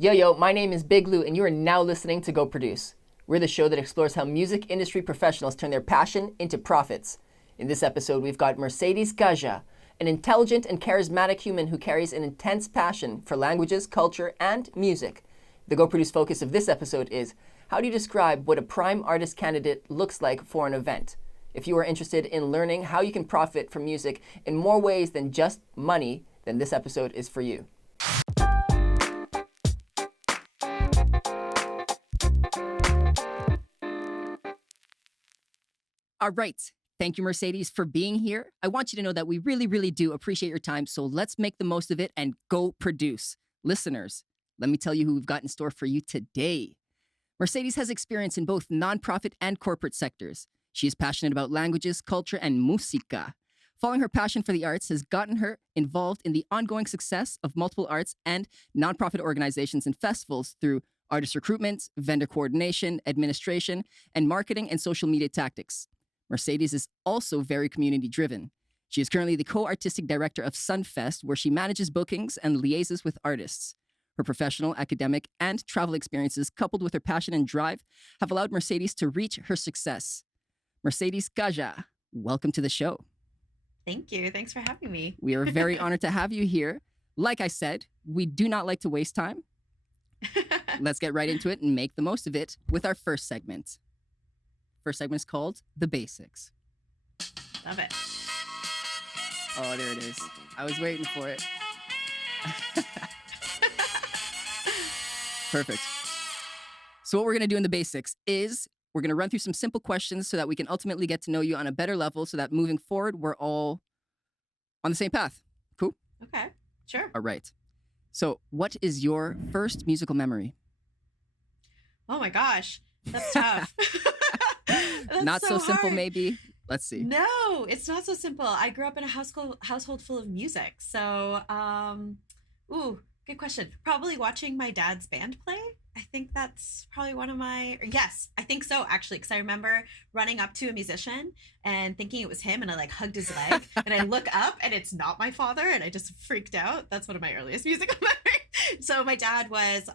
Yo, my name is Big Lou, and you are now listening to Go Produce. We're the show that explores how music industry professionals turn their passion into profits. In this episode, we've got Mercedes Caxaj, an intelligent and charismatic human who carries an intense passion for languages, culture, and music. The Go Produce focus of this episode is, how do you describe what a prime artist candidate looks like for an event? If you are interested in learning how you can profit from music in more ways than just money, then this episode is for you. All right. Thank you, Mercedes, for being here. I want you to know that we really do appreciate your time, so let's make the most of it and go produce. Listeners, let me tell you who we've got in store for you today. Mercedes has experience in both nonprofit and corporate sectors. She is passionate about languages, culture, and música. Following her passion for the arts has gotten her involved in the ongoing success of multiple arts and nonprofit organizations and festivals through artist recruitment, vendor coordination, administration, and marketing and social media tactics. Mercedes is also very community-driven. She is currently the co-artistic director of Sunfest, where she manages bookings and liaises with artists. Her professional, academic, and travel experiences, coupled with her passion and drive, have allowed Mercedes to reach her success. Mercedes Caxaj, welcome to the show. Thank you. Thanks for having me. We are very honored to have you here. Like I said, we do not like to waste time. Let's get right into it and make the most of it with our first segment. First segment is called The Basics. Love it. Oh, there it is. I was waiting for it. Perfect. So what we're going to do in The Basics is we're going to run through some simple questions so that we can ultimately get to know you on a better level so that moving forward, we're all on the same path. Cool? Okay, sure. All right. So what is your first musical memory? Oh my gosh, that's tough. That's Not so simple, hard. maybe. Let's see. No, it's not so simple. I grew up in a household full of music. So, good question. Probably watching my dad's band play. I think that's probably one of my, yes, I think so actually, because I remember running up to a musician and thinking it was him, and I like hugged his leg and I look up and it's not my father, and I just freaked out. That's one of my earliest musical memories. So my dad was,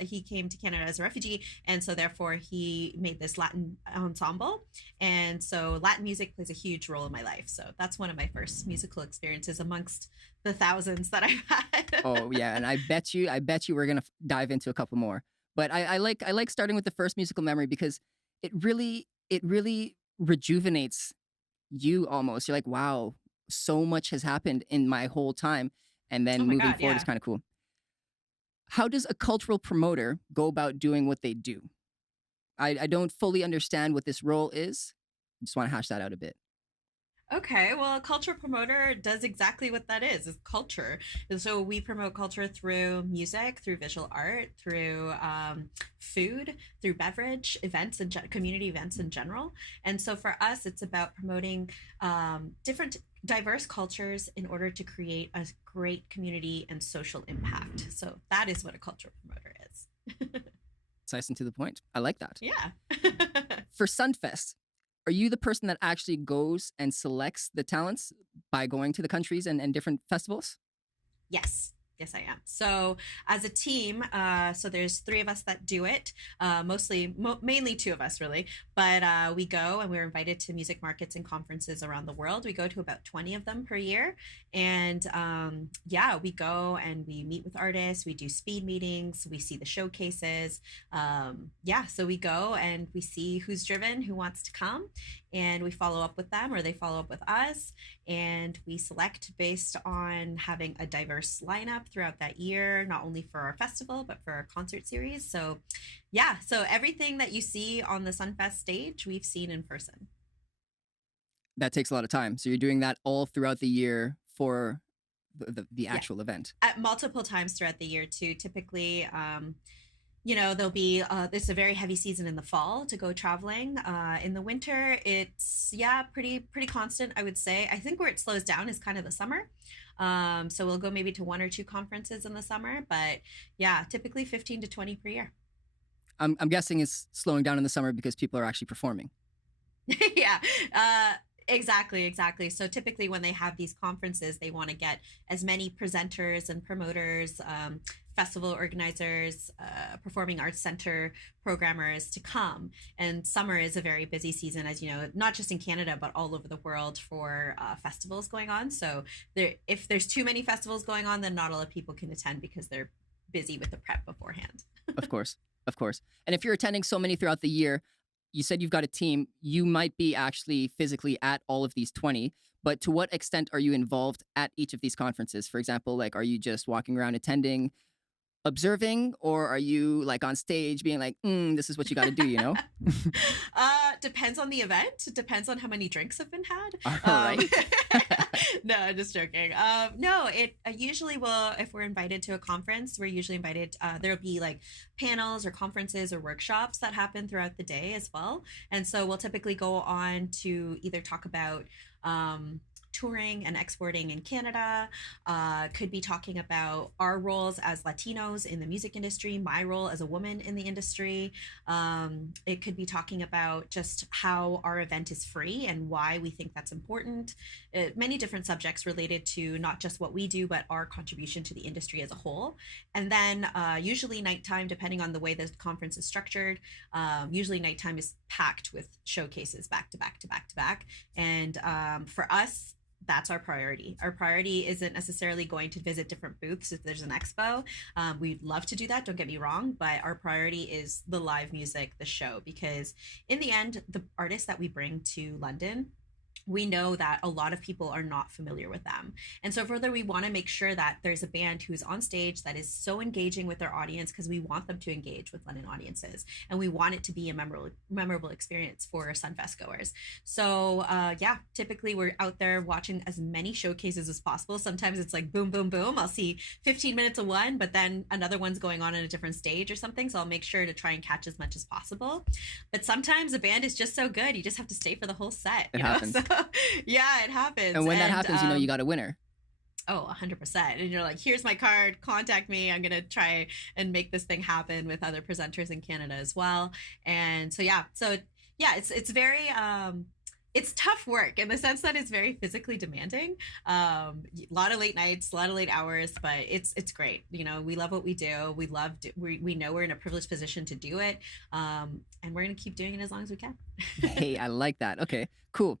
he came to Canada as a refugee, and so therefore he made this Latin ensemble, and so Latin music plays a huge role in my life. So that's one of my first musical experiences amongst the thousands that I've had. Oh yeah, and I bet you we're gonna dive into a couple more. But I like starting with the first musical memory because it really rejuvenates you almost. You're like, wow, so much has happened in my whole time, and then Oh my moving God, forward yeah. is kind of cool. How does a cultural promoter go about doing what they do? I don't fully understand what this role is. I just want to hash that out a bit. Okay, well, a culture promoter does exactly what that is culture. And so we promote culture through music, through visual art, through food, through beverage events and community events in general. And so for us, it's about promoting different diverse cultures in order to create a great community and social impact. So that is what a culture promoter is. It's nice and to the point. I like that. Yeah. For Sunfest, are you the person that actually goes and selects the talents by going to the countries and different festivals? Yes. Yes, I am. So as a team, so there's three of us that do it, mainly two of us really, but we go and we're invited to music markets and conferences around the world. We go to about 20 of them per year. And we go and we meet with artists, we do speed meetings, we see the showcases. So we go and we see who's driven, who wants to come, and we follow up with them or they follow up with us, and we select based on having a diverse lineup throughout that year, not only for our festival but for our concert series. So everything that you see on the Sunfest stage we've seen in person. That takes a lot of time, so you're doing that all throughout the year for the actual event. At multiple times throughout the year too. Typically there'll be it's a very heavy season in the fall to go traveling. In the winter, it's pretty constant, I would say. I think where it slows down is kind of the summer. So we'll go maybe to one or two conferences in the summer, but typically 15 to 20 per year. I'm guessing it's slowing down in the summer because people are actually performing. Yeah. Exactly. So typically, when they have these conferences, they want to get as many presenters and promoters, festival organizers, performing arts center programmers to come. And summer is a very busy season, as you know, not just in Canada, but all over the world for festivals going on. So if there's too many festivals going on, then not a lot of people can attend because they're busy with the prep beforehand. Of course. Of course. And if you're attending so many throughout the year, you said you've got a team, you might be actually physically at all of these 20, but to what extent are you involved at each of these conferences? For example, like, are you just walking around attending, observing, or are you like on stage being like, this is what you got to do, you know? Depends on the event. It depends on how many drinks have been had. All right. No, I'm just joking. No, it usually will, if we're invited to a conference, we're usually invited, there'll be like panels or conferences or workshops that happen throughout the day as well. And so we'll typically go on to either talk about touring and exporting in Canada, could be talking about our roles as Latinos in the music industry, my role as a woman in the industry. It could be talking about just how our event is free and why we think that's important. Many different subjects related to not just what we do, but our contribution to the industry as a whole. And then usually nighttime, depending on the way the conference is structured, usually nighttime is packed with showcases back to back to back to back. And for us, that's our priority. Our priority isn't necessarily going to visit different booths if there's an expo. We'd love to do that, don't get me wrong, but our priority is the live music, the show, because in the end, the artists that we bring to London, we know that a lot of people are not familiar with them. And so further, we want to make sure that there's a band who's on stage that is so engaging with their audience, because we want them to engage with London audiences. And we want it to be a memorable experience for Sunfest goers. So yeah, typically we're out there watching as many showcases as possible. Sometimes it's like boom, boom, boom. I'll see 15 minutes of one, but then another one's going on a different stage or something. So I'll make sure to try and catch as much as possible. But sometimes a band is just so good, you just have to stay for the whole set. It happens. So, yeah, it happens. And when that happens, you know you got a winner. Oh, 100%. And you're like, here's my card, contact me. I'm going to try and make this thing happen with other presenters in Canada as well. And so, yeah, it's very, it's tough work in the sense that it's very physically demanding. A lot of late nights, a lot of late hours, but it's great. You know, we love what we do. We know we're in a privileged position to do it. And we're going to keep doing it as long as we can. Hey, I like that. Okay, cool.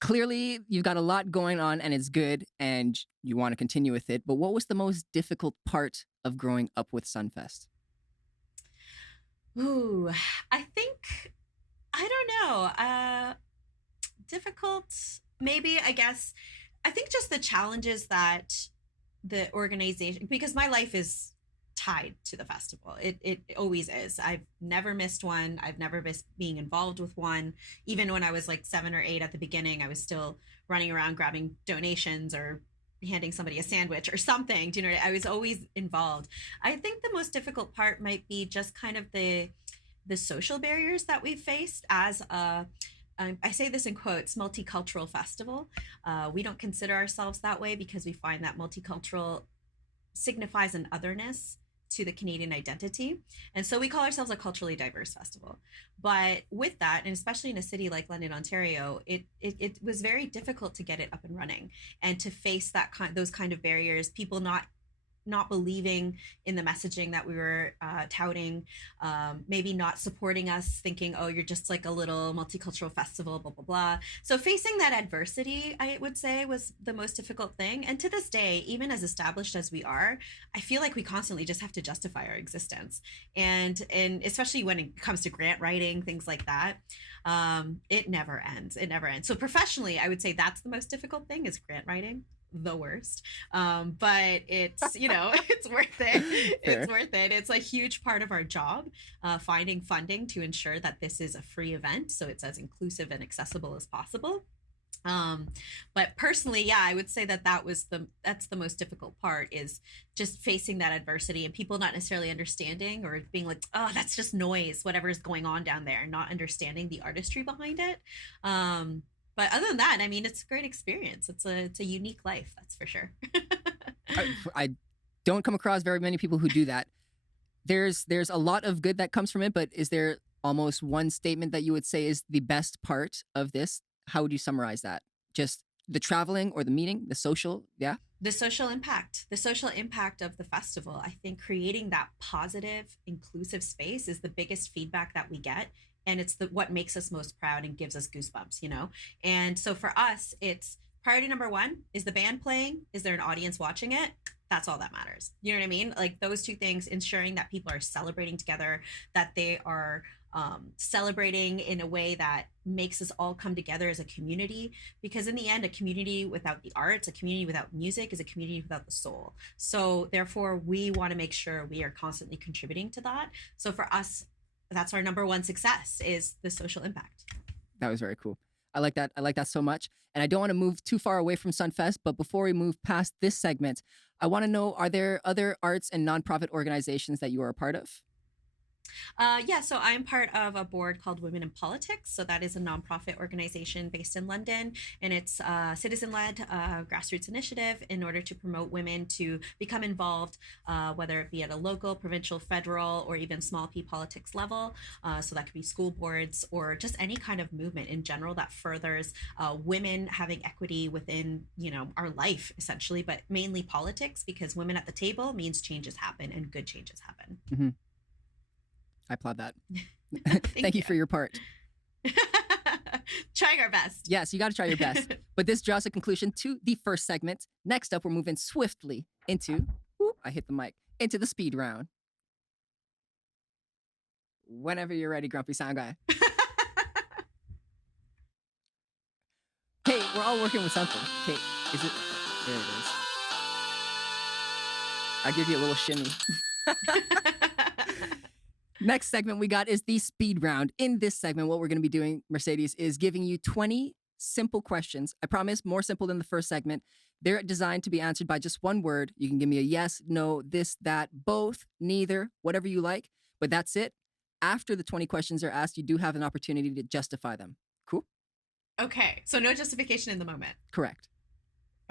Clearly, you've got a lot going on and it's good and you want to continue with it. But what was the most difficult part of growing up with Sunfest? Ooh, I think, I don't know. Difficult, maybe, I guess. I think just the challenges that the organization, because my life is tied to the festival. It always is. I've never missed one. I've never missed being involved with one. Even when I was like 7 or 8 at the beginning, I was still running around grabbing donations or handing somebody a sandwich or something. Do you know, I was always involved. I think the most difficult part might be just kind of the social barriers that we've faced as a, I say this in quotes, multicultural festival. We don't consider ourselves that way because we find that multicultural signifies an otherness to the Canadian identity. And so we call ourselves a culturally diverse festival. But with that, and especially in a city like London, Ontario, it was very difficult to get it up and running and to face those kind of barriers, people not believing in the messaging that we were touting, maybe not supporting us, thinking, oh, you're just like a little multicultural festival, blah, blah, blah. So facing that adversity, I would say, was the most difficult thing. And to this day, even as established as we are, I feel like we constantly just have to justify our existence. And especially when it comes to grant writing, things like that, it never ends. It never ends. So professionally, I would say that's the most difficult thing, is grant writing. The worst, but it's, you know, it's worth it. Fair. It's worth it. It's a huge part of our job, finding funding to ensure that this is a free event, so it's as inclusive and accessible as possible. But personally, yeah, I would say that's the most difficult part, is just facing that adversity and people not necessarily understanding or being like, oh, that's just noise, whatever is going on down there, not understanding the artistry behind it. But other than that, I mean, it's a great experience. It's a unique life, that's for sure. I don't come across very many people who do that. There's a lot of good that comes from it, but is there almost one statement that you would say is the best part of this? how would you summarize that? Just the traveling or the meeting, the social, yeah? The social impact of the festival. I think creating that positive, inclusive space is the biggest feedback that we get. And it's what makes us most proud and gives us goosebumps, you know? And so for us, it's priority number one: is the band playing? Is there an audience watching it? That's all that matters. You know what I mean? Like those two things, ensuring that people are celebrating together, that they are celebrating in a way that makes us all come together as a community. Because in the end, a community without the arts, a community without music, is a community without the soul. So therefore, we want to make sure we are constantly contributing to that. So for us, that's our number one success, is the social impact. That was very cool. I like that. I like that so much. And I don't want to move too far away from Sunfest, but before we move past this segment, I want to know, are there other arts and nonprofit organizations that you are a part of? Yeah, so I'm part of a board called Women in Politics. So that is a nonprofit organization based in London, and it's a citizen-led grassroots initiative in order to promote women to become involved, whether it be at a local, provincial, federal, or even small p politics level. So that could be school boards or just any kind of movement in general that furthers women having equity within, you know, our life essentially, but mainly politics, because women at the table means changes happen and good changes happen. Mm-hmm. I applaud that. Thank you for your part. Trying our best. Yes, you got to try your best. But this draws a conclusion to the first segment. Next up, we're moving swiftly into, I hit the mic, into the speed round. Whenever you're ready, Grumpy Sound Guy. Hey, we're all working with something. Okay, is it? There it is. I'll give you a little shimmy. Next segment we got is the speed round. In this segment, what we're going to be doing, Mercedes, is giving you 20 simple questions. I promise, more simple than the first segment. They're designed to be answered by just one word. You can give me a yes, no, this, that, both, neither, whatever you like. But that's it. After the 20 questions are asked, you do have an opportunity to justify them. Cool? Okay. So no justification in the moment. Correct.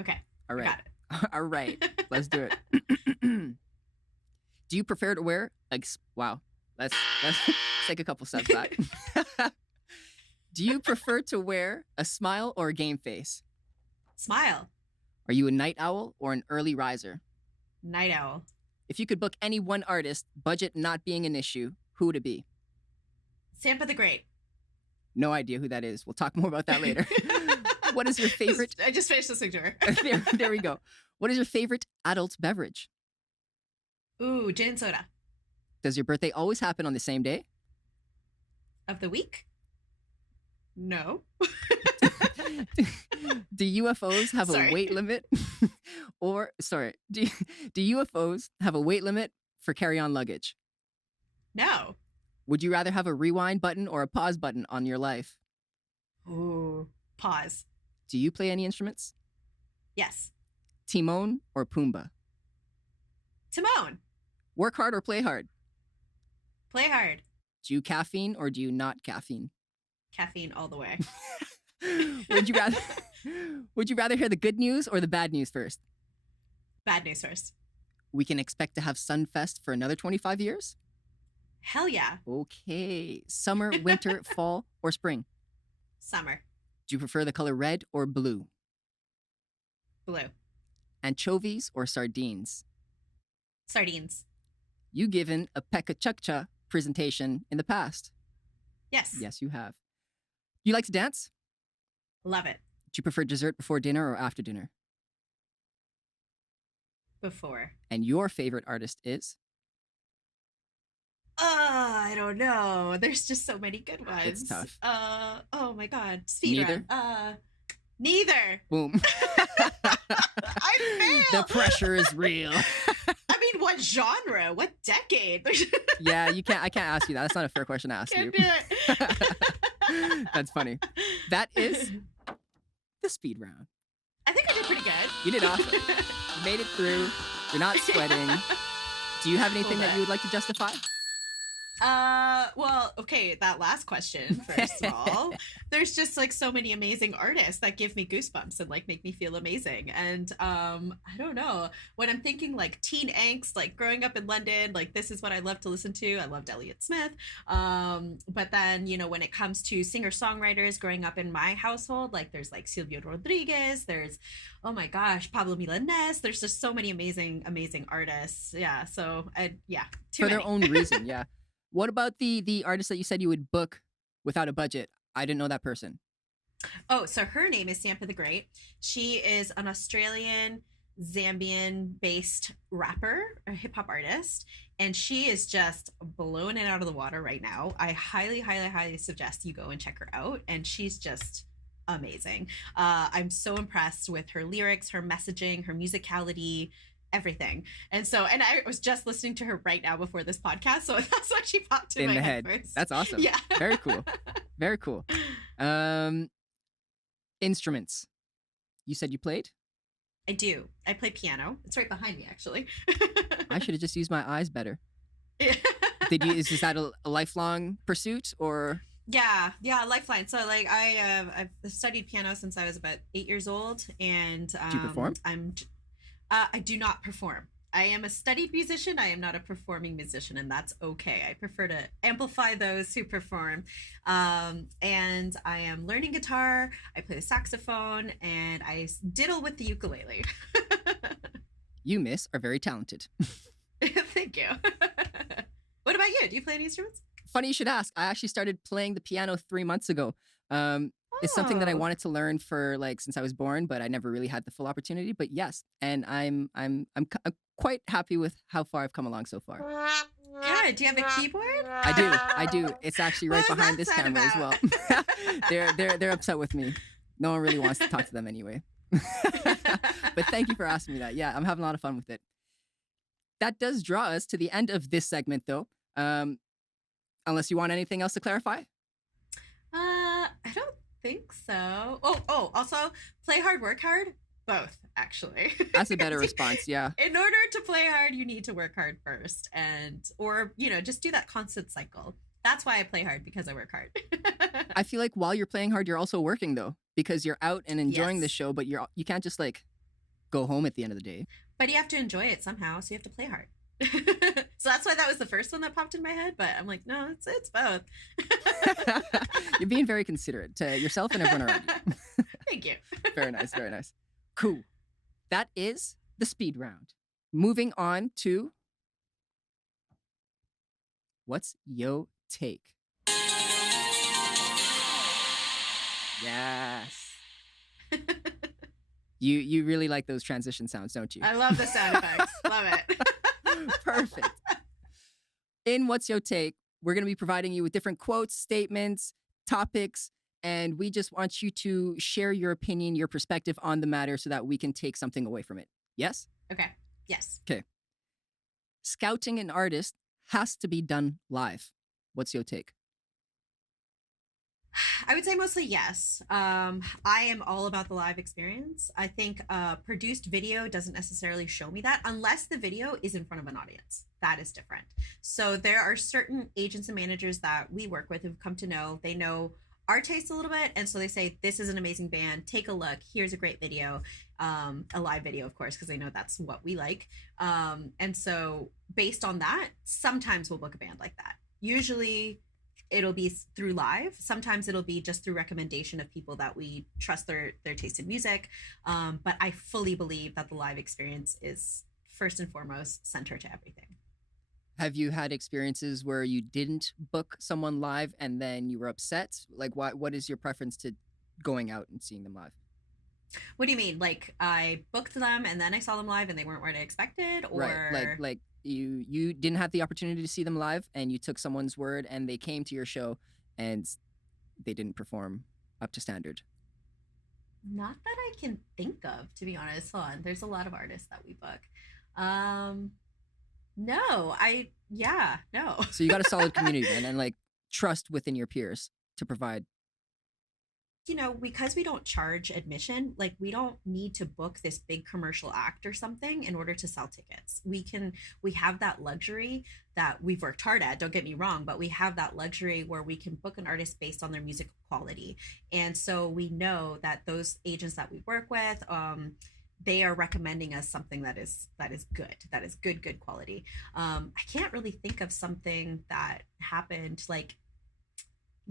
Okay. All right. Got it. All right. Let's do it. Do you prefer to wear, wow. Let's take a couple steps back. Do you prefer to wear a smile or a game face? Smile. Are you a night owl or an early riser? Night owl. If you could book any one artist, budget not being an issue, who would it be? Sampa the Great. No idea who that is. We'll talk more about that later. What is your favorite? I just finished listening to her. there we go. What is your favorite adult beverage? Ooh, gin and soda. Does your birthday always happen on the same day? Of the week? No. Do UFOs have a weight limit? Do UFOs have a weight limit for carry-on luggage? No. Would you rather have a rewind button or a pause button on your life? Ooh, pause. Do you play any instruments? Yes. Timon or Pumbaa? Timon. Work hard or play hard? Play hard. Do you caffeine or do you not caffeine? Caffeine all the way. Would you rather hear the good news or the bad news first? Bad news first. We can expect to have Sunfest for another 25 years? Hell yeah. Okay. Summer, winter, fall, or spring? Summer. Do you prefer the color red or blue? Blue. Anchovies or sardines? Sardines. You given a Pekachukcha presentation in the past? Yes. Yes, you have. You like to dance? Love it. Do you prefer dessert before dinner or after dinner? Before. And your favorite artist is? I don't know. There's just so many good ones. It's tough. Oh my God. Speed Neither? run. Neither. Boom. I failed. The pressure is real. I mean, what genre? What decade? Yeah, I can't ask you that. That's not a fair question to ask Can't you. do it. That's funny. That is the speed round. I think I did pretty good. You did awesome. You made it through. You're not sweating. Do you have anything that you would like to justify? Well, okay, that last question, first of all, there's just like so many amazing artists that give me goosebumps and like make me feel amazing. And I don't know, when I'm thinking like teen angst, like growing up in London, like this is what I love to listen to. I loved Elliott Smith. But then, you know, when it comes to singer-songwriters growing up in my household, like there's like Silvio Rodriguez, there's oh my gosh, Pablo Milanés. There's just so many amazing, amazing artists. Yeah. So yeah, too For their many. own reason, yeah. What about the artist that you said you would book without a budget? I didn't know that person. Oh, so her name is Sampa the Great. She is an Australian Zambian based rapper, a hip hop artist, and she is just blowing it out of the water right now. I highly, highly, highly suggest you go and check her out. And she's just amazing. I'm so impressed with her lyrics, her messaging, her musicality, everything. And so, and I was just listening to her right now before this podcast. So that's why she popped in In my the head head. first. That's awesome. Yeah. Very cool. Very cool. Instruments. You said you played? I do. I play piano. It's right behind me, actually. I should have just used my eyes better. Yeah. Is that a lifelong pursuit or? Yeah, lifeline. So like I've studied piano since I was about 8 years old, and Do you perform? I do not perform. I am a studied musician. I am not a performing musician, and that's okay. I prefer to amplify those who perform. And I am learning guitar. I play the saxophone, and I diddle with the ukulele. You, miss, are very talented. Thank you. What about you? Do you play any instruments? Funny you should ask. I actually started playing the piano 3 months ago. It's something that I Oh. wanted to learn for like since I was born, but I never really had the full opportunity. But yes, and I'm quite happy with how far I've come along so far. Good. Do you have a keyboard? I do. It's actually right What was behind that this sound camera as well. about? They're upset with me. No one really wants to talk to them anyway. But thank you for asking me that. Yeah, I'm having a lot of fun with it. That does draw us to the end of this segment, though. Unless you want anything else to clarify. I don't think so. Also, play hard, work hard. Both, actually. That's a better response. Yeah. In order to play hard, you need to work hard first, or just do that constant cycle. That's why I play hard, because I work hard. I feel like while you're playing hard, you're also working though, because you're out and enjoying the Yes. show, but you can't just like go home at the end of the day. But you have to enjoy it somehow, so you have to play hard. So that's why that was the first one that popped in my head. But I'm like, no, it's both. You're being very considerate to yourself and everyone around you. Thank you. Very nice, very nice. Cool. That is the speed round. Moving on to what's yo take? Yes. You really like those transition sounds, don't you? I love the sound effects. Love it. Perfect. In What's Your Take, we're going to be providing you with different quotes, statements, topics, and we just want you to share your opinion, your perspective on the matter so that we can take something away from it. Yes? Okay. Yes. Scouting an artist has to be done live. What's your take? I would say mostly yes. I am all about the live experience. I think produced video doesn't necessarily show me that unless the video is in front of an audience. That is different. So there are certain agents and managers that we work with who've come to know, they know our taste a little bit. And so they say, this is an amazing band. Take a look. Here's a great video. A live video, of course, because they know that's what we like. And so based on that, sometimes we'll book a band like that. Usually it'll be through live. Sometimes it'll be just through recommendation of people that we trust their taste in music. But I fully believe that the live experience is first and foremost center to everything. Have you had experiences where you didn't book someone live and then you were upset? Like, what is your preference to going out and seeing them live? What do you mean? Like I booked them and then I saw them live and they weren't what I expected? Or Right. Like you didn't have the opportunity to see them live and you took someone's word and they came to your show and they didn't perform up to standard. Not that I can think of, to be honest. Hold on. There's a lot of artists that we book. No. No. So you got a solid community then and like trust within your peers to provide. because we don't charge admission, like we don't need to book this big commercial act or something in order to sell tickets. We have that luxury that we've worked hard at, don't get me wrong, but we have that luxury where we can book an artist based on their musical quality. And so we know that those agents that we work with, they are recommending us something that is good quality. I can't really think of something that happened like,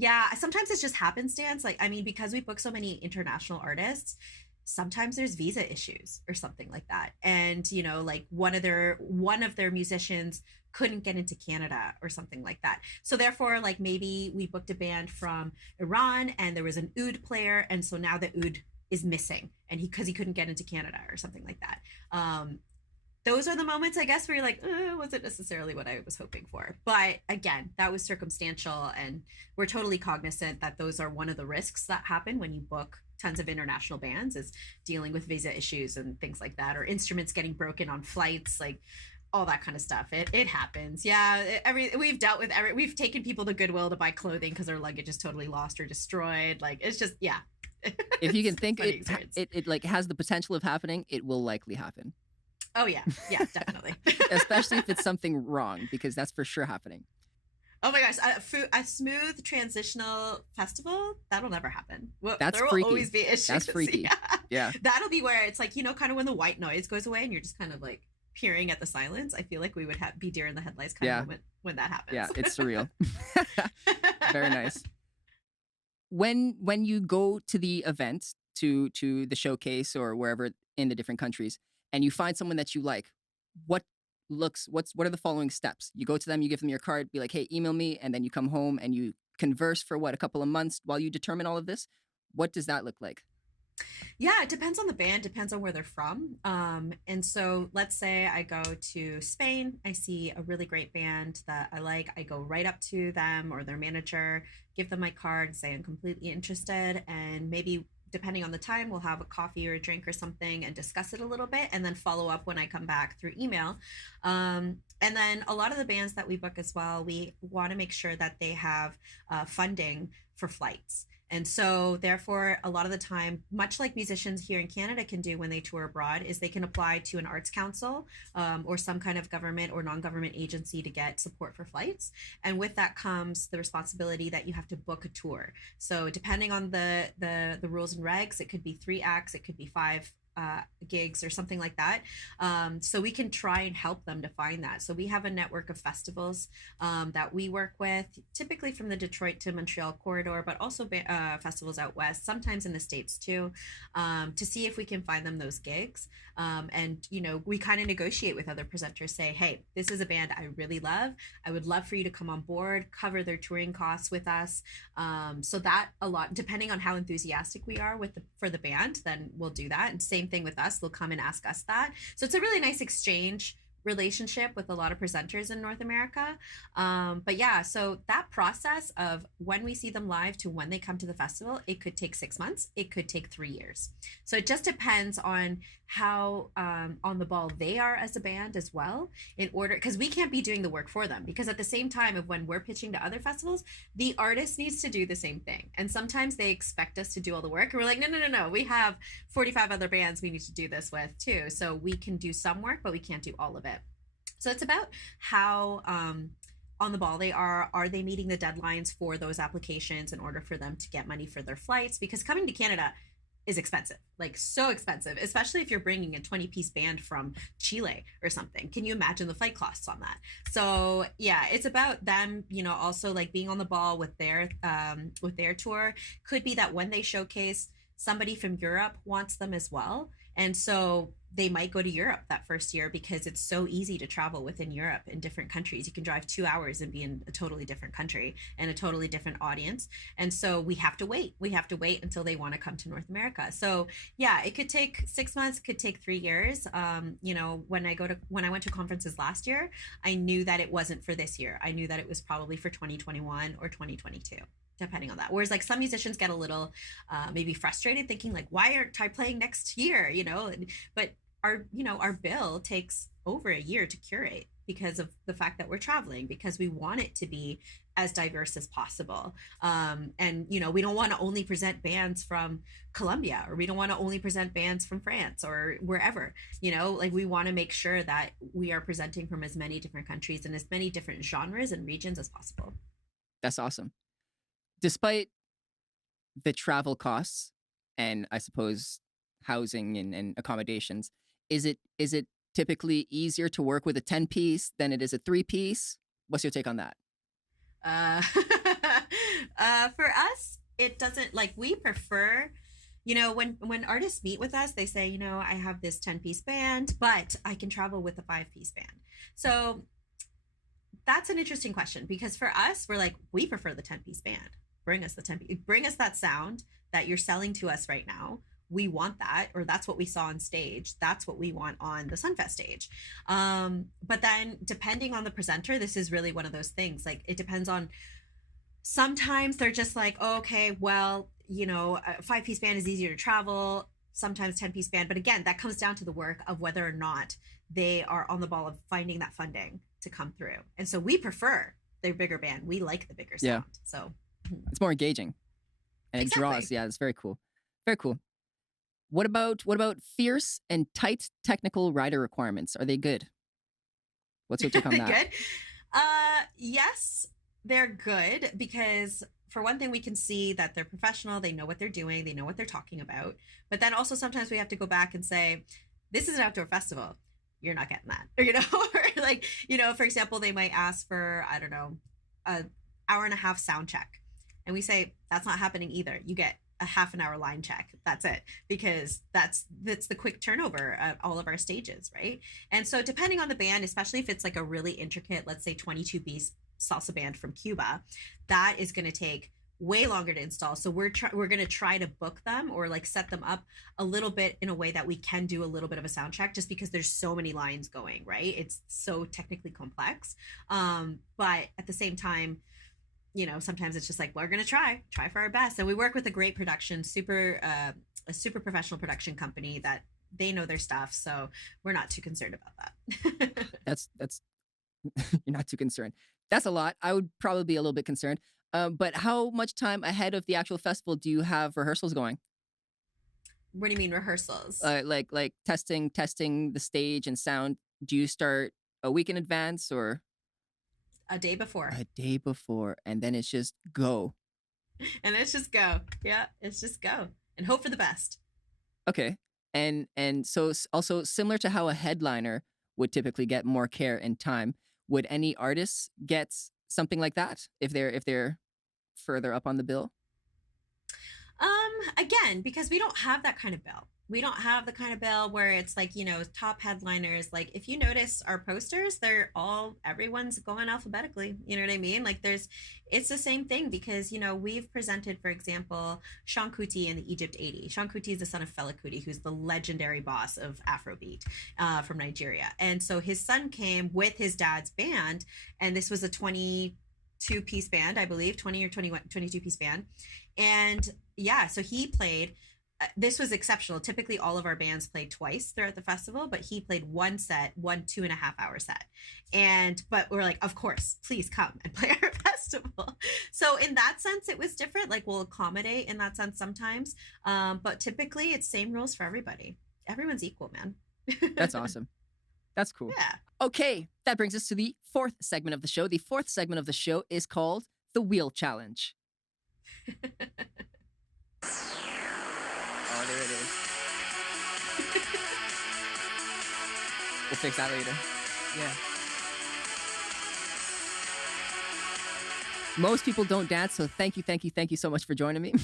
yeah, sometimes it's just happenstance. Like, I mean, because we book so many international artists, sometimes there's visa issues or something like that. And, like one of their musicians couldn't get into Canada or something like that. So therefore, like maybe we booked a band from Iran and there was an oud player. And so now the oud is missing and because he couldn't get into Canada or something like that. Those are the moments, I guess, where you're like, wasn't necessarily what I was hoping for. But again, that was circumstantial. And we're totally cognizant that those are one of the risks that happen when you book tons of international bands, is dealing with visa issues and things like that, or instruments getting broken on flights, like all that kind of stuff. It happens. Yeah. We've dealt with we've taken people to Goodwill to buy clothing because their luggage is totally lost or destroyed. Like, it's just, yeah. If you can think it like has the potential of happening, it will likely happen. Oh yeah, definitely. Especially if it's something wrong, because that's for sure happening. Oh my gosh, a smooth transitional festival, that'll never happen. That's there freaky. Will always be issues. That's freaky. Yeah. That'll be where it's like, kind of when the white noise goes away and you're just kind of like peering at the silence. I feel like we would be deer in the headlights kind of moment when that happens. Yeah, it's surreal. Very nice. When you go to the event, to the showcase or wherever in the different countries, and you find someone that you like, what are the following steps? You go to them, you give them your card, be like, hey, email me, and then you come home and you converse for a couple of months while you determine all of this? What does that look like? Yeah, it depends on the band, depends on where they're from. And so let's say I go to Spain, I see a really great band that I like, I go right up to them or their manager, give them my card, say I'm completely interested, and maybe depending on the time, we'll have a coffee or a drink or something and discuss it a little bit, and then follow up when I come back through email. And then a lot of the bands that we book as well, we want to make sure that they have funding for flights. And so therefore, a lot of the time, much like musicians here in Canada can do when they tour abroad, is they can apply to an arts council or some kind of government or non-government agency to get support for flights. And with that comes the responsibility that you have to book a tour. So depending on the rules and regs, it could be 3 acts, it could be 5 gigs or something like that. So we can try and help them to find that. So we have a network of festivals that we work with, typically from the Detroit to Montreal corridor, but also festivals out west, sometimes in the States too, to see if we can find them those gigs. And, we kind of negotiate with other presenters, say, hey, this is a band I really love. I would love for you to come on board, cover their touring costs with us. So that a lot, depending on how enthusiastic we are for the band, then we'll do that. And same thing with us, they'll come and ask us that. So it's a really nice exchange relationship with a lot of presenters in North America. But yeah, so that process of when we see them live to when they come to the festival, it could take 6 months, it could take 3 years. So it just depends on how on the ball they are as a band as well, in order, because we can't be doing the work for them, because at the same time of when we're pitching to other festivals, the artist needs to do the same thing. And sometimes they expect us to do all the work, and we're like, no, we have 45 other bands we need to do this with too. So we can do some work, but we can't do all of it. So it's about how on the ball they are. Are they meeting the deadlines for those applications in order for them to get money for their flights? Because coming to Canada is expensive, like so expensive, especially if you're bringing a 20-piece band from Chile or something. Can you imagine the flight costs on that? So yeah, it's about them, also like being on the ball with their tour. Could be that when they showcase, somebody from Europe wants them as well. And so they might go to Europe that first year because it's so easy to travel within Europe in different countries. You can drive 2 hours and be in a totally different country and a totally different audience. And so we have to wait. We have to wait until they want to come to North America. So yeah, it could take 6 months, could take 3 years. When I went to conferences last year, I knew that it wasn't for this year. I knew that it was probably for 2021 or 2022. Depending on that. Whereas like some musicians get a little maybe frustrated thinking like, why aren't I playing next year? But our bill takes over a year to curate. because of the fact that we're traveling, because we want it to be as diverse as possible. And we don't want to only present bands from Colombia, or we don't want to only present bands from France or wherever. Like, we want to make sure that we are presenting from as many different countries and as many different genres and regions as possible. That's awesome. Despite the travel costs and I suppose housing and accommodations, is it typically easier to work with a 10-piece than it is a 3-piece? What's your take on that? uh, for us, it doesn't, like, we prefer, when artists meet with us, they say, I have this 10-piece band, but I can travel with a 5-piece band. So that's an interesting question, because for us, we're like, we prefer the 10-piece band. Bring us the 10-piece, bring us that sound that you're selling to us right now. We want that, or that's what we saw on stage. That's what we want on the Sunfest stage. But then, depending on the presenter, this is really one of those things. Like, it depends on, sometimes they're just like, oh, okay, well, a 5-piece band is easier to travel, sometimes 10-piece band. But again, that comes down to the work of whether or not they are on the ball of finding that funding to come through. And so we prefer the bigger band. We like the bigger sound. So it's more engaging and it draws. Yeah, it's very cool. Very cool. What about fierce and tight technical rider requirements? Are they good? What's your take on that? Good. Yes, they're good, because for one thing, we can see that they're professional. They know what they're doing. They know what they're talking about. But then also sometimes we have to go back and say, this is an outdoor festival. You're not getting that. Or, like, for example, they might ask for, I don't know, an hour and a half sound check. And we say, that's not happening either. You get a half an hour line check. That's it, because that's the quick turnover of all of our stages, right? And so depending on the band, especially if it's like a really intricate, let's say 22-piece salsa band from Cuba, that is going to take way longer to install. So we're going to try to book them, or like set them up a little bit in a way that we can do a little bit of a sound check, just because there's so many lines going, right? It's so technically complex. But at the same time, sometimes it's just like, we're going to try for our best. And we work with a great production, a super professional production company that they know their stuff. So we're not too concerned about that. That's you're not too concerned. That's a lot. I would probably be a little bit concerned. But how much time ahead of the actual festival do you have rehearsals going? What do you mean rehearsals? Like testing the stage and sound. Do you start a week in advance or a day before? A day before, and then it's just go. And it's just go. Yeah, it's just go and hope for the best. Okay. And so also similar to how a headliner would typically get more care and time, would any artists get something like that if they're further up on the bill? Again, because we don't have that kind of bill. We don't have the kind of bill where it's like, top headliners. Like, if you notice our posters, everyone's going alphabetically. You know what I mean? Like, it's the same thing, because, we've presented, for example, Sean Kuti and the Egypt 80. Sean Kuti is the son of Fela Kuti, who's the legendary boss of Afrobeat from Nigeria. And so his son came with his dad's band, and this was a 22-piece band, I believe, 20 or 21, 22-piece band. And yeah, so he played. This was exceptional. Typically, all of our bands played twice throughout the festival, but he played one 2.5-hour set. But we're like, of course, please come and play our festival. So in that sense, it was different. Like, we'll accommodate in that sense sometimes. But typically, it's same rules for everybody. Everyone's equal, man. That's awesome. That's cool. Yeah. Okay, that brings us to the fourth segment of the show. The fourth segment of the show is called the Wheel Challenge. Oh, there it is. We'll fix that later. Yeah. Most people don't dance, so thank you so much for joining me.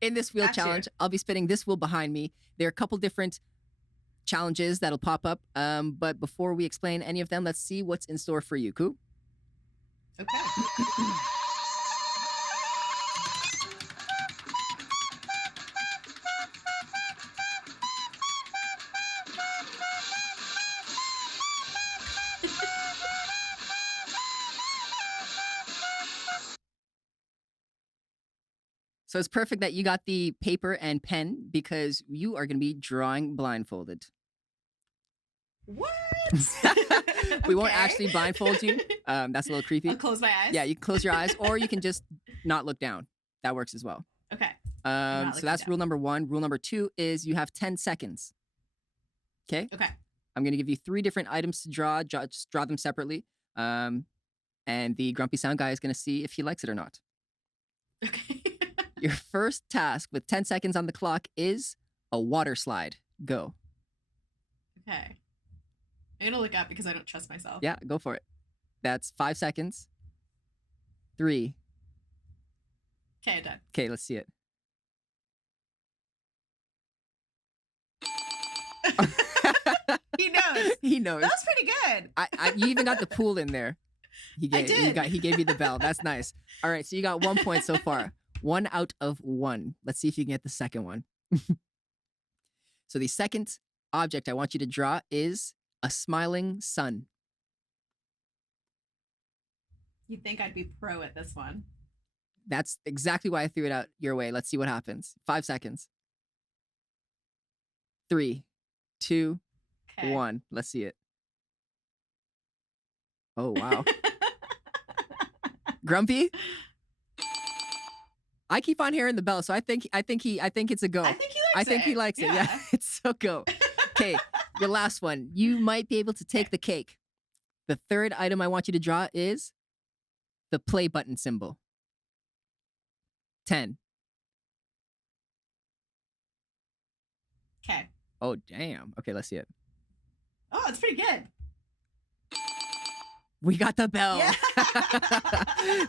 In this wheel challenge, I'll be spinning this wheel behind me. There are a couple different challenges that'll pop up. But before we explain any of them, let's see what's in store for you, Koo. Okay. So it's perfect that you got the paper and pen because you are going to be drawing blindfolded. What? We won't Okay. actually blindfold you. That's a little creepy. I'll close my eyes. Yeah, you can close your eyes, or you can just not look down. That works as well. Okay. So that's rule number 1. Rule number 2 is you have 10 seconds. Okay? Okay. I'm going to give you 3 different items to draw. Just draw them separately. And the grumpy sound guy is going to see if he likes it or not. Okay. Your first task with 10 seconds on the clock is a water slide. Go. Okay. I'm going to look up because I don't trust myself. Yeah, go for it. That's 5 seconds. 3. Okay, I'm done. Okay, let's see it. He knows. He knows. That was pretty good. You even got the pool in there. He gave you the bell. That's nice. All right, so you got 1 point so far. 1 out of 1. Let's see if you can get the second one. So the second object I want you to draw is a smiling sun. You'd think I'd be pro at this one. That's exactly why I threw it out your way. Let's see what happens. 5 seconds. 3, 2, Okay. 1. Let's see it. Oh, wow. Grumpy? I keep on hearing the bell, so I think it's a go. I think he likes it. I think he likes it. Yeah, it's so go. Okay, your last one. You might be able to take the cake. The third item I want you to draw is the play button symbol. 10. Okay. Oh, damn. Okay, let's see it. Oh, it's pretty good. We got the bell. Yeah.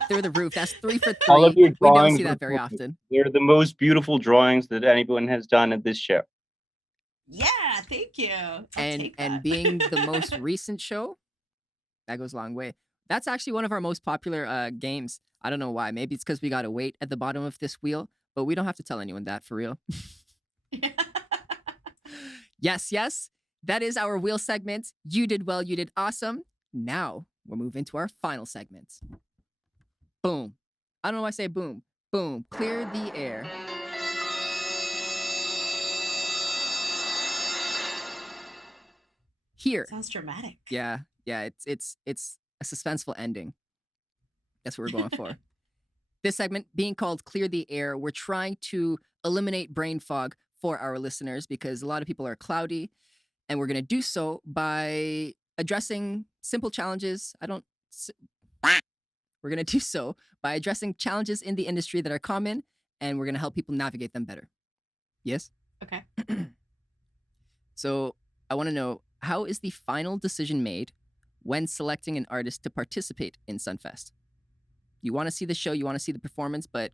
Through the roof. That's 3 for 3. All of your We don't drawings see were that very perfect. often. They're the most beautiful drawings that anyone has done at this show. Yeah, thank you. I'll take And that. being the most recent show, that goes a long way. That's actually one of our most popular games. I don't know why. Maybe it's because we got a weight at the bottom of this wheel, but we don't have to tell anyone that for real. Yes. That is our wheel segment. You did well. You did awesome. Now we'll move into our final segment. Boom. I don't know why I say boom. Boom. Clear the air. Here. Sounds dramatic. Yeah. It's a suspenseful ending. That's what we're going for. This segment being called Clear the Air, we're trying to eliminate brain fog for our listeners because a lot of people are cloudy, and we're going to do so by addressing simple challenges. We're going to do so by addressing challenges in the industry that are common, and we're going to help people navigate them better. Yes? Okay. So I want to know, how is the final decision made when selecting an artist to participate in Sunfest? You want to see the show, you want to see the performance, but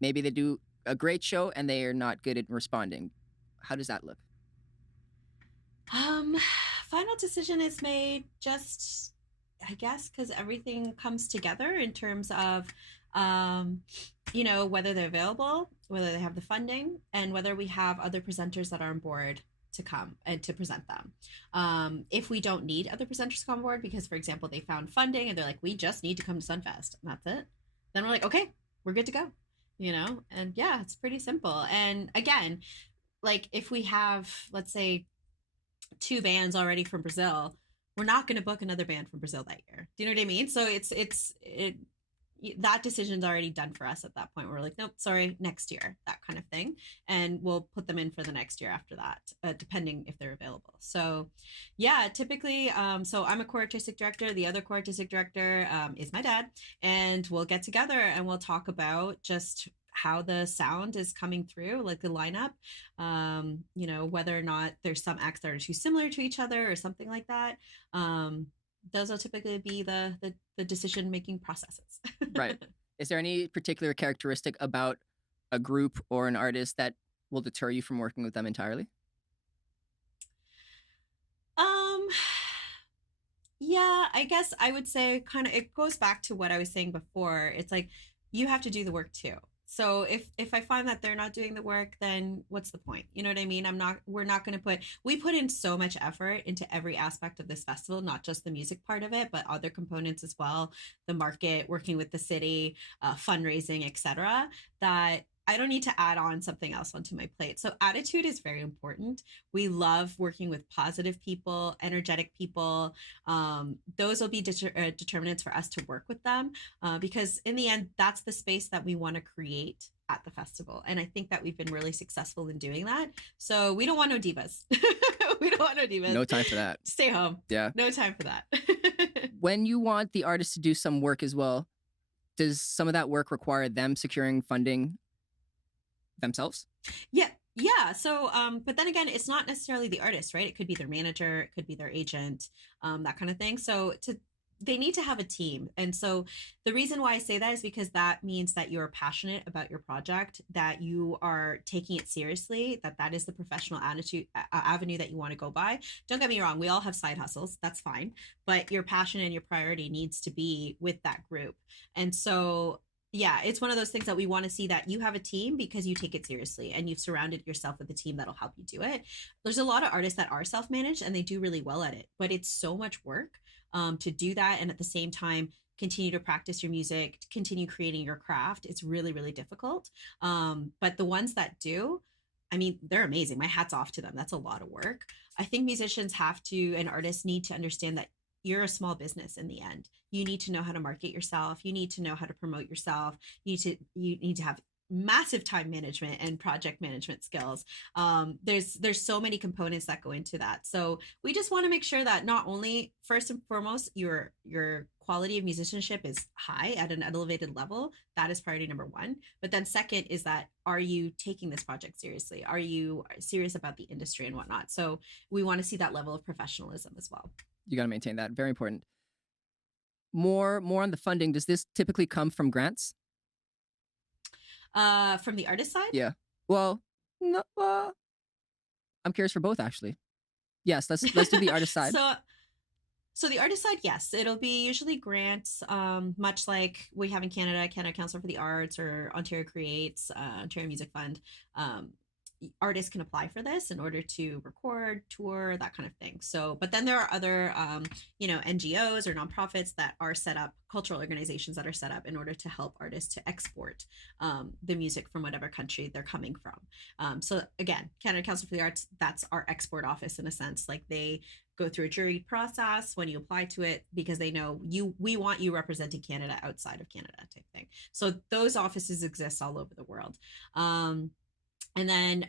maybe they do a great show and they are not good at responding. How does that look? Final decision is made just, I guess, because everything comes together in terms of, whether they're available, whether they have the funding, and whether we have other presenters that are on board to come and to present them. If we don't need other presenters to come on board because, for example, they found funding and they're like, we just need to come to Sunfest and that's it, then we're like, okay, we're good to go, and yeah, it's pretty simple. And again, like if we have, let's say, 2 bands already from Brazil, we're not going to book another band from Brazil that year. Do you know what I mean? So that decision's already done for us at that point. We're like, nope, sorry, next year, that kind of thing. And we'll put them in for the next year after that, depending if they're available. So yeah, typically, so I'm a co-artistic director. The other co-artistic director is my dad. And we'll get together and we'll talk about just how the sound is coming through, like the lineup, whether or not there's some acts that are too similar to each other or something like that. Those will typically be the decision-making processes. Right. Is there any particular characteristic about a group or an artist that will deter you from working with them entirely? Yeah, I guess I would say kind of, it goes back to what I was saying before. It's like, you have to do the work too. So if I find that they're not doing the work, then what's the point? You know what I mean? We're not going to we put in so much effort into every aspect of this festival, not just the music part of it, but other components as well, the market, working with the city, fundraising, etc., that I don't need to add on something else onto my plate. So attitude is very important. We love working with positive people, energetic people. Those will be determinants for us to work with them, because in the end, that's the space that we want to create at the festival. And I think that we've been really successful in doing that. So we don't want no divas. We don't want no divas. No time for that. Stay home. Yeah. No time for that. When you want the artist to do some work as well, does some of that work require them securing funding themselves? Yeah. So, but then again, it's not necessarily the artist, right? It could be their manager, it could be their agent, that kind of thing. So they need to have a team. And so the reason why I say that is because that means that you're passionate about your project, that you are taking it seriously, that is the professional avenue that you want to go by. Don't get me wrong. We all have side hustles. That's fine. But your passion and your priority needs to be with that group. And so yeah, it's one of those things that we want to see, that you have a team because you take it seriously and you've surrounded yourself with a team that'll help you do it. There's a lot of artists that are self-managed and they do really well at it, but it's so much work to do that. And at the same time, continue to practice your music, continue creating your craft. It's really, really difficult. But the ones that do, I mean, they're amazing. My hat's off to them. That's a lot of work. I think musicians have to, and artists need to understand that you're a small business in the end. You need to know how to market yourself. You need to know how to promote yourself. You need to have massive time management and project management skills. There's so many components that go into that. So we just want to make sure that not only, first and foremost, your quality of musicianship is high at an elevated level. That is priority number one. But then second is that, are you taking this project seriously? Are you serious about the industry and whatnot? So we want to see that level of professionalism as well. You got to maintain that. Very important. More on the funding. Does this typically come from grants? From the artist side? Yeah. Well, no. I'm curious for both, actually. Yes, let's do the artist side. So the artist side, yes, it'll be usually grants, much like we have in Canada Council for the Arts or Ontario Creates, Ontario Music Fund. Artists can apply for this in order to record, tour, that kind of thing. So, but then there are other, NGOs or nonprofits that are set up, cultural organizations that are set up in order to help artists to export the music from whatever country they're coming from. So again, Canada Council for the Arts, that's our export office in a sense. Like, they go through a juried process when you apply to it, because they know we want you representing Canada outside of Canada, type thing. So those offices exist all over the world.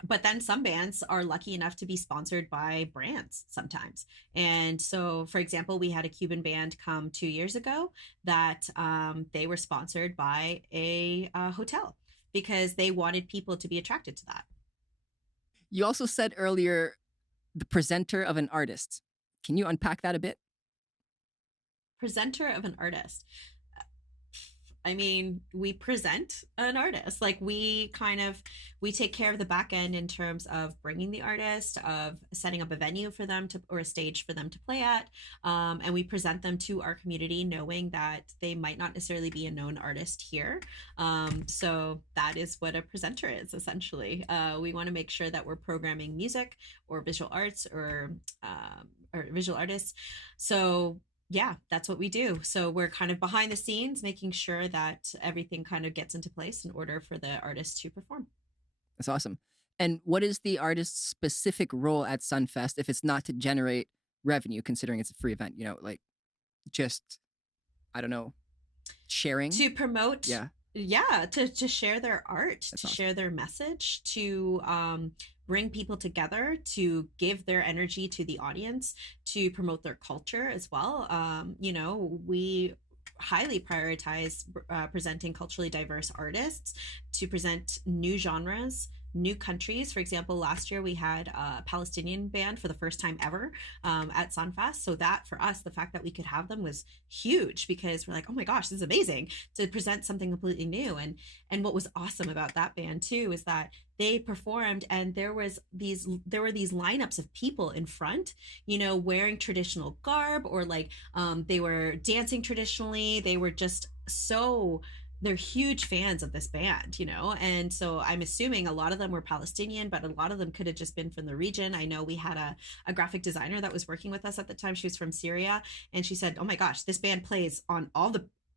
But then some bands are lucky enough to be sponsored by brands sometimes. And so, for example, we had a Cuban band come 2 years ago that they were sponsored by a hotel because they wanted people to be attracted to that. You also said earlier, the presenter of an artist. Can you unpack that a bit? Presenter of an artist. I mean, we present an artist. Like, we take care of the back end in terms of bringing the artist, of setting up a venue for them or a stage for them to play at. And we present them to our community, knowing that they might not necessarily be a known artist here. So that is what a presenter is, essentially. We want to make sure that we're programming music or visual arts or visual artists. So yeah, that's what we do. So we're kind of behind the scenes, making sure that everything kind of gets into place in order for the artist to perform. That's awesome. And what is the artist's specific role at Sunfest if it's not to generate revenue, considering it's a free event? Just, I don't know, sharing? To promote. Yeah, to share their art, That's to awesome. share their message, to bring people together, to give their energy to the audience, to promote their culture as well. We highly prioritize presenting culturally diverse artists, to present new genres, new countries. For example, last year we had a Palestinian band for the first time ever at Sunfest. So that, for us, the fact that we could have them was huge, because we're like, oh my gosh, this is amazing to present something completely new. And what was awesome about that band too is that they performed, and there were these lineups of people in front, wearing traditional garb, or like they were dancing traditionally. They were just they're huge fans of this band, and so I'm assuming a lot of them were Palestinian, but a lot of them could have just been from the region. I know we had a graphic designer that was working with us at the time. She was from Syria, and she said, oh my gosh, this band plays on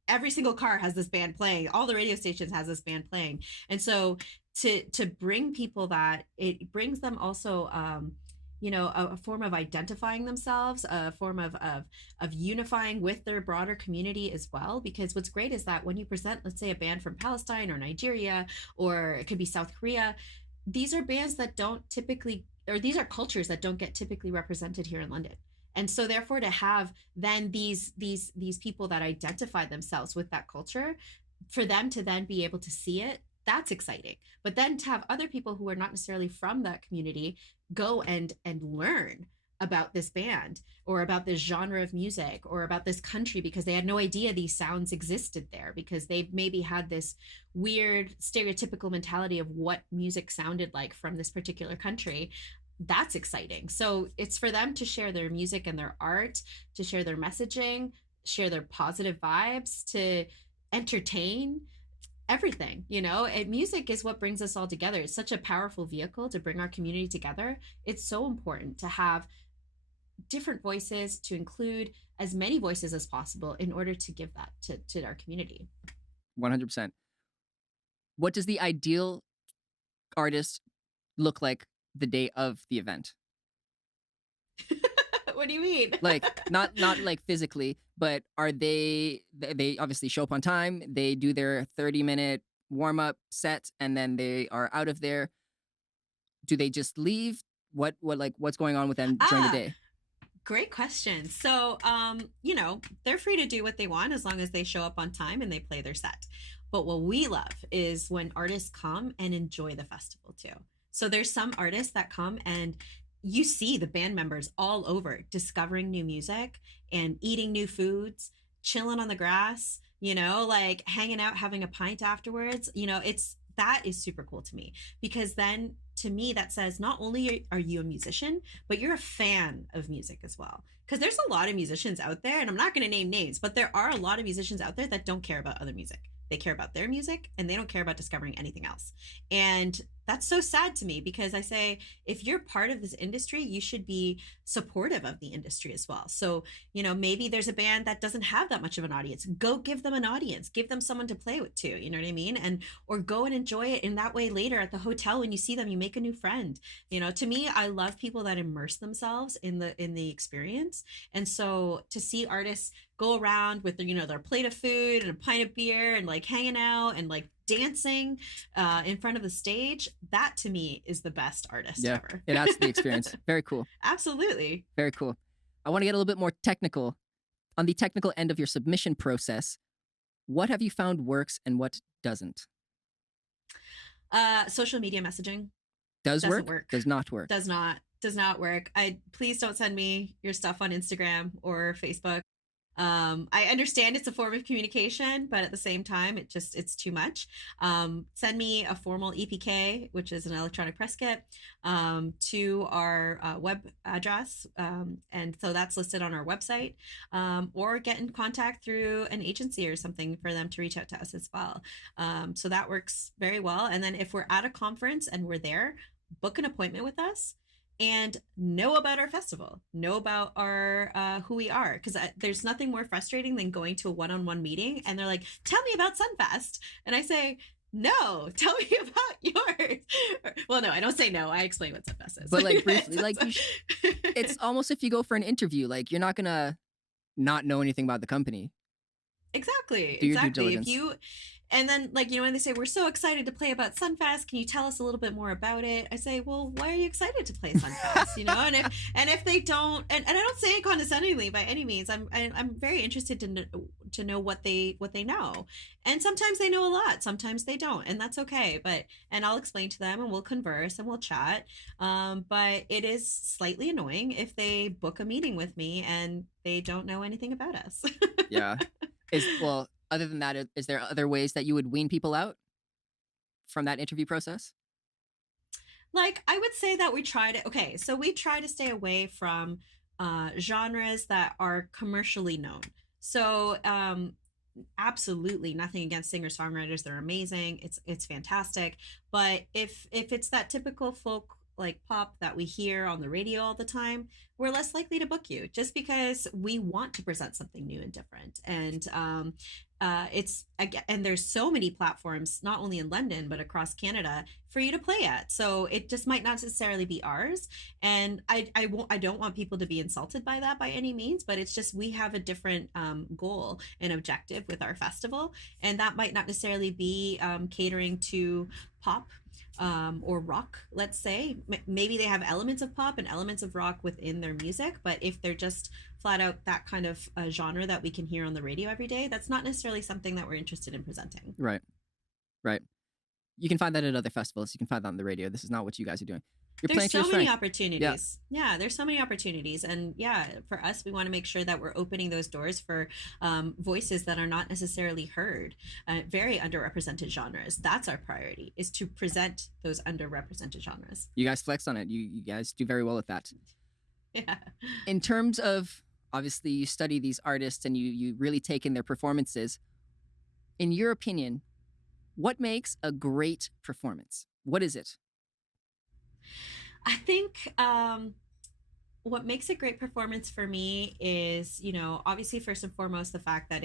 every single car has this band playing. All the radio stations has this band playing. And so to bring people that it brings them also a form of identifying themselves, a form of unifying with their broader community as well. Because what's great is that when you present, let's say, a band from Palestine or Nigeria, or it could be South Korea, these are bands that don't typically, or these are cultures that don't get typically represented here in London. And so therefore to have then these people that identify themselves with that culture, for them to then be able to see it, that's exciting. But then to have other people who are not necessarily from that community go and learn about this band or about this genre of music or about this country, because they had no idea these sounds existed there, because they've maybe had this weird stereotypical mentality of what music sounded like from this particular country. That's exciting. So it's for them to share their music and their art, to share their messaging, share their positive vibes, to entertain, everything. Music is what brings us all together. It's such a powerful vehicle to bring our community together. It's so important to have different voices, to include as many voices as possible in order to give that to our community. 100%. What does the ideal artist look like the day of the event? What do you mean? Like not like physically, but are they obviously show up on time, they do their 30-minute warm-up set, and then they are out of there. Do they just leave? What's going on with them during the day? Great question. So they're free to do what they want as long as they show up on time and they play their set. But what we love is when artists come and enjoy the festival too. So there's some artists that come and you see the band members all over discovering new music and eating new foods, chilling on the grass, like hanging out, having a pint afterwards. That is super cool to me, because then to me that says not only are you a musician, but you're a fan of music as well. Because there's a lot of musicians out there, and I'm not going to name names, but there are a lot of musicians out there that don't care about other music. They care about their music and they don't care about discovering anything else. And that's so sad to me, because I say, if you're part of this industry, you should be supportive of the industry as well. So, maybe there's a band that doesn't have that much of an audience. Go give them an audience, give them someone to play with too. You know what I mean? And, or go and enjoy it in that way later at the hotel. When you see them, you make a new friend. To me, I love people that immerse themselves in the experience. And so to see artists go around with their plate of food and a pint of beer and like hanging out and like dancing in front of the stage, that to me is the best artist ever. It adds to the experience. Very cool. Absolutely. Very cool. I want to get a little bit more technical. On the technical end of your submission process, what have you found works and what doesn't? Social media messaging doesn't work. Does not work. Does not work. Please don't send me your stuff on Instagram or Facebook. I understand it's a form of communication, but at the same time, it's too much. Send me a formal EPK, which is an electronic press kit, to our web address. And so that's listed on our website, or get in contact through an agency or something for them to reach out to us as well. So that works very well. And then if we're at a conference and we're there, book an appointment with us and know about our festival, know about our who we are. Because there's nothing more frustrating than going to a one-on-one meeting and they're like, tell me about Sunfest. And I say, no, tell me about yours. Well, no, I don't say no. I explain what Sunfest is. But like briefly, like it's almost if you go for an interview, like you're not going to not know anything about the company. Exactly. Do your due diligence. And then, like, when they say, we're so excited to play about Sunfest, can you tell us a little bit more about it? I say, well, why are you excited to play Sunfest? And if they don't, and I don't say it condescendingly by any means, I'm very interested to know what they know. And sometimes they know a lot, sometimes they don't, and that's okay. And I'll explain to them and we'll converse and we'll chat. But it is slightly annoying if they book a meeting with me and they don't know anything about us. Yeah. Other than that, is there other ways that you would wean people out from that interview process? Like, I would say that we try to stay away from genres that are commercially known. So absolutely nothing against singer-songwriters. They're amazing. It's fantastic. But if it's that typical folk like pop that we hear on the radio all the time, we're less likely to book you, just because we want to present something new and different. And it's again, and there's so many platforms, not only in London but across Canada, for you to play at. So it just might not necessarily be ours, and I don't want people to be insulted by that by any means. But it's just we have a different goal and objective with our festival, and that might not necessarily be catering to pop or rock, let's say. Maybe they have elements of pop and elements of rock within their music, but if they're just flat out that kind of genre that we can hear on the radio every day, that's not necessarily something that we're interested in presenting. Right. Right. You can find that at other festivals. You can find that on the radio. This is not what you guys are doing. You're There's playing to your so many strength. opportunities. Yeah, there's so many opportunities. And yeah, for us, we want to make sure that we're opening those doors for voices that are not necessarily heard, very underrepresented genres. That's our priority, is to present those underrepresented genres. You guys flex on it. You guys do very well at that. Yeah. In terms of, obviously, you study these artists and you really take in their performances. In your opinion, what makes a great performance? What is it? I think what makes a great performance for me is, obviously, first and foremost, the fact that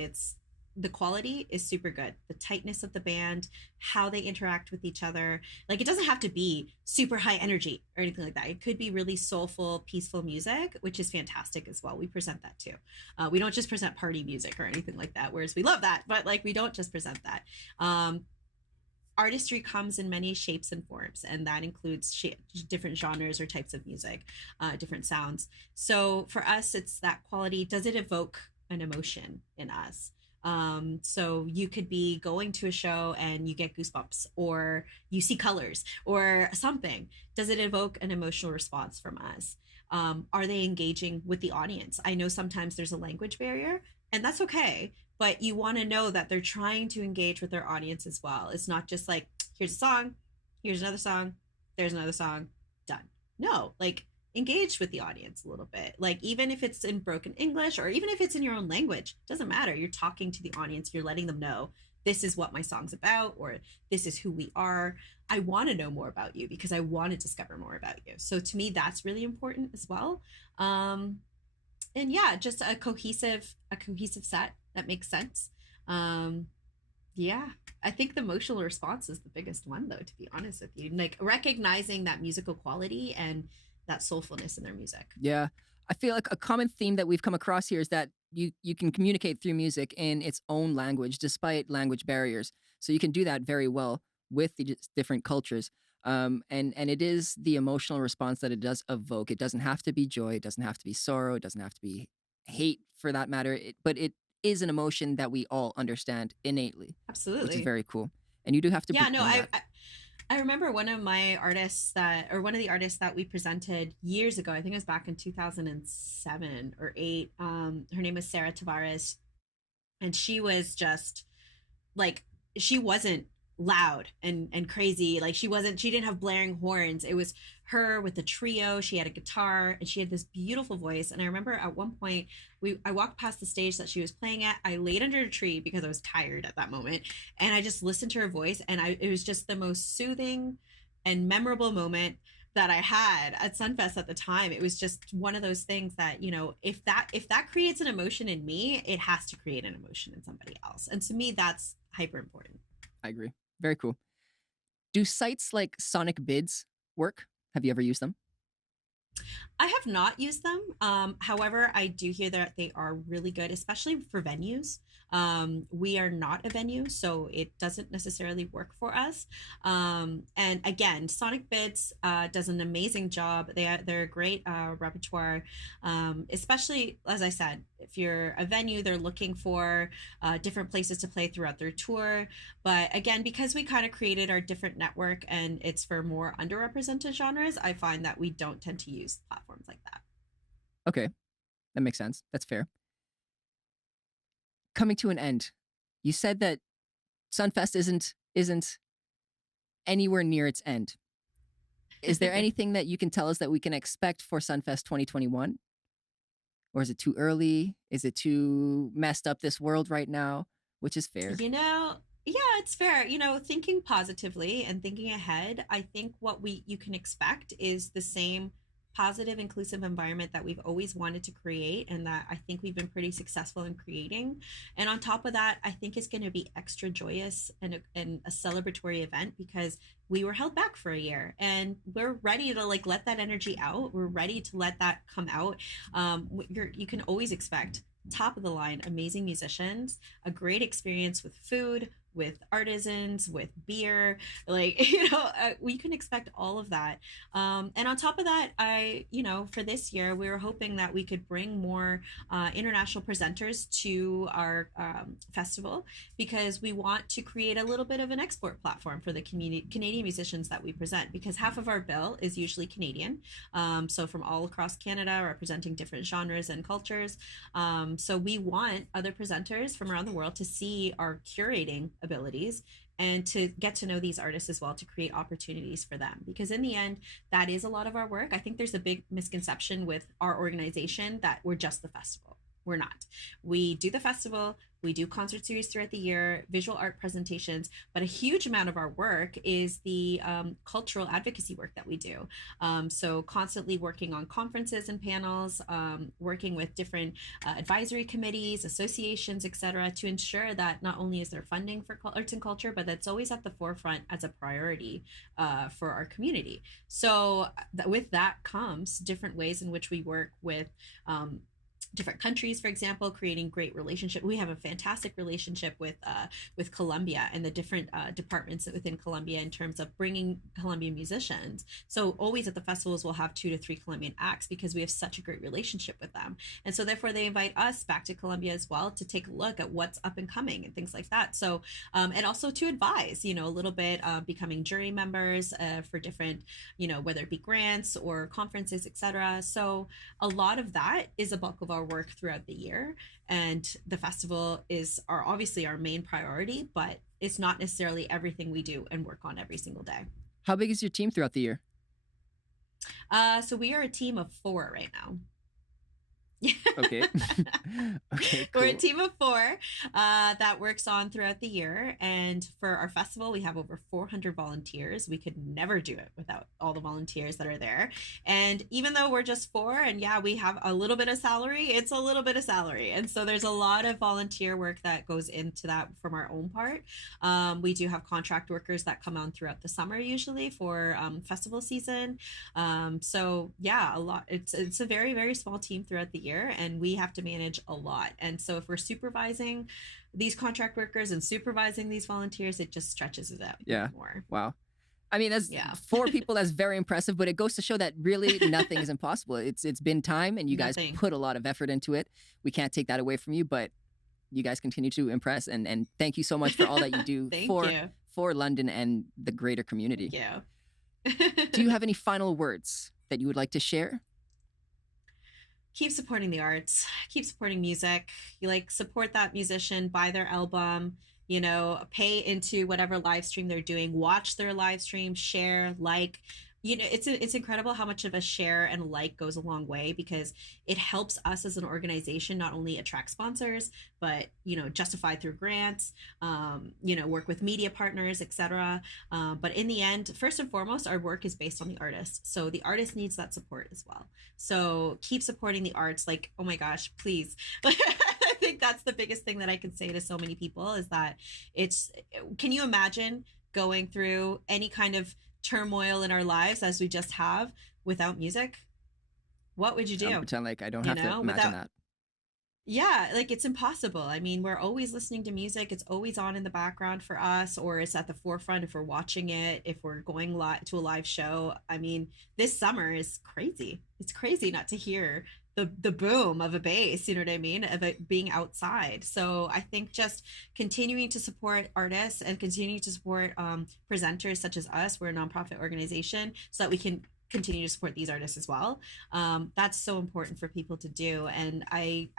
the quality is super good. The tightness of the band, how they interact with each other. Like, it doesn't have to be super high energy or anything like that. It could be really soulful, peaceful music, which is fantastic as well. We present that too. We don't just present party music or anything like that, whereas we love that, but like, we don't just present that. Artistry comes in many shapes and forms, and that includes different genres or types of music, different sounds. So for us, it's that quality. Does it evoke an emotion in us? So you could be going to a show and you get goosebumps, or you see colors or something. Does it evoke an emotional response from us? Are they engaging with the audience? I know sometimes there's a language barrier, and that's okay, but you want to know that they're trying to engage with their audience as well. It's not just like, here's a song, here's another song, there's another song, done. No, like, engage with the audience a little bit. Like, even if it's in broken English, or even if it's in your own language, doesn't matter. You're talking to the audience, you're letting them know, this is what my song's about, or this is who we are. I want to know more about you because I want to discover more about you. So to me, that's really important as well. And yeah, just a cohesive set that makes sense. Yeah, I think the emotional response is the biggest one, though, to be honest with you. Like, recognizing that musical quality and that soulfulness in their music. Yeah. I feel like a common theme that we've come across here is that you can communicate through music in its own language, despite language barriers. So you can do that very well with the different cultures. And it is the emotional response that it does evoke. It doesn't have to be joy. It doesn't have to be sorrow. It doesn't have to be hate, for that matter. But it is an emotion that we all understand innately. Absolutely. Which is very cool. And you do have to. Yeah, no, I remember one of the artists that we presented years ago. I think it was back in 2007 or 8. Her name was Sarah Tavares, and she was just like, she wasn't loud and crazy. Like, she didn't have blaring horns. It was her with a trio. She had a guitar and she had this beautiful voice. And I remember at one point I walked past the stage that she was playing at. I laid under a tree because I was tired at that moment, and I just listened to her voice, and it was just the most soothing and memorable moment that I had at Sunfest at the time. It was just one of those things that, if that creates an emotion in me, it has to create an emotion in somebody else. And to me, that's hyper important. I agree. Very cool. Do sites like Sonic Bids work? Have you ever used them? I have not used them. However, I do hear that they are really good, especially for venues. We are not a venue, so it doesn't necessarily work for us. And again, Sonic Bids does an amazing job. They're a great repertoire, especially, as I said, if you're a venue, they're looking for different places to play throughout their tour. But again, because we kind of created our different network and it's for more underrepresented genres, I find that we don't tend to use platforms like that. Okay, that makes sense. That's fair. Coming to an end, you said that Sunfest isn't anywhere near its end. Is there anything that you can tell us that we can expect for Sunfest 2021? Or is it too early? Is it too messed up, this world right now? Which is fair. Yeah, it's fair. Thinking positively and thinking ahead, I think what you can expect is the same positive, inclusive environment that we've always wanted to create, and that I think we've been pretty successful in creating. And on top of that, I think it's going to be extra joyous and a celebratory event because we were held back for a year, and we're ready to like let that energy out. We're ready to let that come out. You can always expect top of the line, amazing musicians, a great experience with food, with artisans, with beer, like, we can expect all of that. And on top of that, for this year, we were hoping that we could bring more international presenters to our festival, because we want to create a little bit of an export platform for the Canadian musicians that we present, because half of our bill is usually Canadian. So from all across Canada, representing different genres and cultures. So we want other presenters from around the world to see our curating abilities and to get to know these artists as well, to create opportunities for them, because in the end, that is a lot of our work. I think there's a big misconception with our organization that we're just the festival. We're not. We do the festival, we do concert series throughout the year, visual art presentations, but a huge amount of our work is the cultural advocacy work that we do. So constantly working on conferences and panels, working with different advisory committees, associations, etc., to ensure that not only is there funding for arts and culture, but that's always at the forefront as a priority for our community. So with that comes different ways in which we work with different countries, for example, creating great relationship. We have a fantastic relationship with Colombia and the different departments within Colombia in terms of bringing Colombian musicians. So always at the festivals, we'll have 2 to 3 Colombian acts because we have such a great relationship with them. And so therefore they invite us back to Colombia as well to take a look at what's up and coming and things like that. So, and also to advise, a little bit, becoming jury members for different, whether it be grants or conferences, etc. So a lot of that is a bulk of our work throughout the year, and the festival is obviously our main priority, but it's not necessarily everything we do and work on every single day. How big is your team throughout the year? So we are a team of 4 right now. Okay. Okay, cool. We're a team of 4 that works on throughout the year. And for our festival, we have over 400 volunteers. We could never do it without all the volunteers that are there. And even though we're just 4 and yeah, we have a little bit of salary, it's a little bit of salary. And so there's a lot of volunteer work that goes into that from our own part. We do have contract workers that come on throughout the summer, usually for festival season. So yeah, a lot. It's a very, very small team throughout the year, and we have to manage a lot. And so if we're supervising these contract workers and supervising these volunteers, it just stretches it out even more. Wow. I mean, that's 4 people. That's very impressive, but it goes to show that really nothing is impossible. It's been time, and you guys put a lot of effort into it. We can't take that away from you, but you guys continue to impress, and thank you so much for all that you do for London and the greater community. Thank you. Do you have any final words that you would like to share? Keep supporting the arts, keep supporting music. You support that musician, buy their album, pay into whatever live stream they're doing, watch their live stream, share, it's incredible how much of a share and like goes a long way, because it helps us as an organization not only attract sponsors, but justify through grants, work with media partners, etc. But in the end, first and foremost, our work is based on the artist, so the artist needs that support as well. So keep supporting the arts. Oh my gosh, please. I think that's the biggest thing that I can say to so many people is that can you imagine going through any kind of turmoil in our lives as we just have without music? What would you do? I'll pretend like I don't have to imagine that. Yeah, it's impossible. I mean, we're always listening to music. It's always on in the background for us, or it's at the forefront if we're watching it, if we're going to a live show. I mean, this summer is crazy. It's crazy not to hear the boom of a bass, you know what I mean, of it being outside. So I think just continuing to support artists and continuing to support presenters such as us, we're a nonprofit organization, so that we can continue to support these artists as well. That's so important for people to do. And I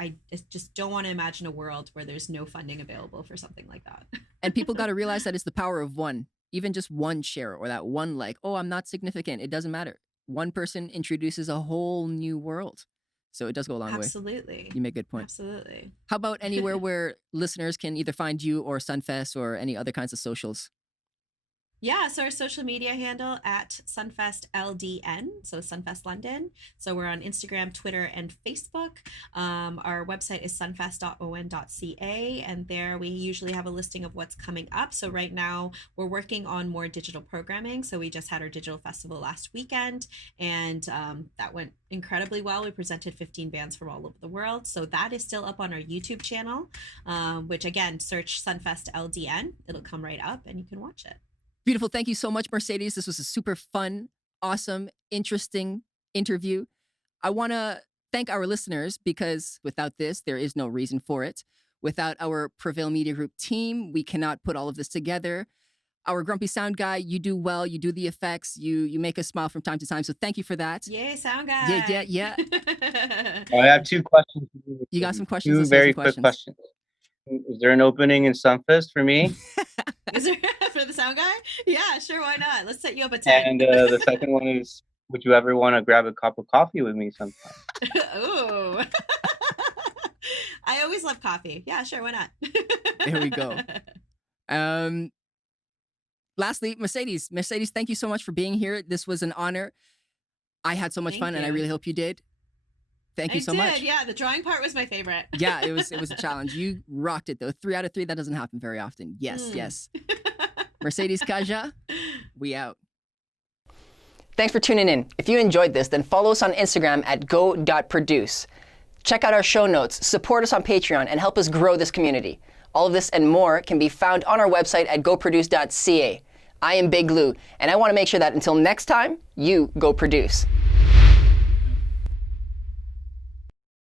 just don't want to imagine a world where there's no funding available for something like that. And people got to realize that it's the power of one, even just one share or that one oh, I'm not significant. It doesn't matter. One person introduces a whole new world. So it does go a long way. Absolutely. You make a good point. Absolutely. How about anywhere where listeners can either find you or Sunfest or any other kinds of socials? Yeah, so our social media handle at Sunfest LDN, so Sunfest London. So we're on Instagram, Twitter, and Facebook. Our website is sunfest.on.ca, and there we usually have a listing of what's coming up. So right now we're working on more digital programming. So we just had our digital festival last weekend, and that went incredibly well. We presented 15 bands from all over the world. So that is still up on our YouTube channel, which again, search Sunfest LDN. It'll come right up and you can watch it. Beautiful. Thank you so much, Mercedes. This was a super fun, awesome, interesting interview. I want to thank our listeners because without this, there is no reason for it. Without our Prevail Media Group team, we cannot put all of this together. Our grumpy sound guy, you do well. You do the effects. You make us smile from time to time. So thank you for that. Yay, sound guy. Yeah. I have 2 questions. You got some questions? 2 very quick questions. Is there an opening in Sunfest for me? Is there for the sound guy? Yeah, sure. Why not? Let's set you up a tent. And the second one is, would you ever want to grab a cup of coffee with me sometime? Ooh. I always love coffee. Yeah, sure. Why not? There we go. Lastly, Mercedes, thank you so much for being here. This was an honor. I had so much fun, and I really hope you did. Thank you so much. Yeah, the drawing part was my favorite. Yeah, it was a challenge. You rocked it though. 3 out of 3, that doesn't happen very often. Yes. Mercedes Caxaj, we out. Thanks for tuning in. If you enjoyed this, then follow us on Instagram at go.produce. Check out our show notes, support us on Patreon, and help us grow this community. All of this and more can be found on our website at goproduce.ca. I am Big Lou, and I want to make sure that until next time, you go produce.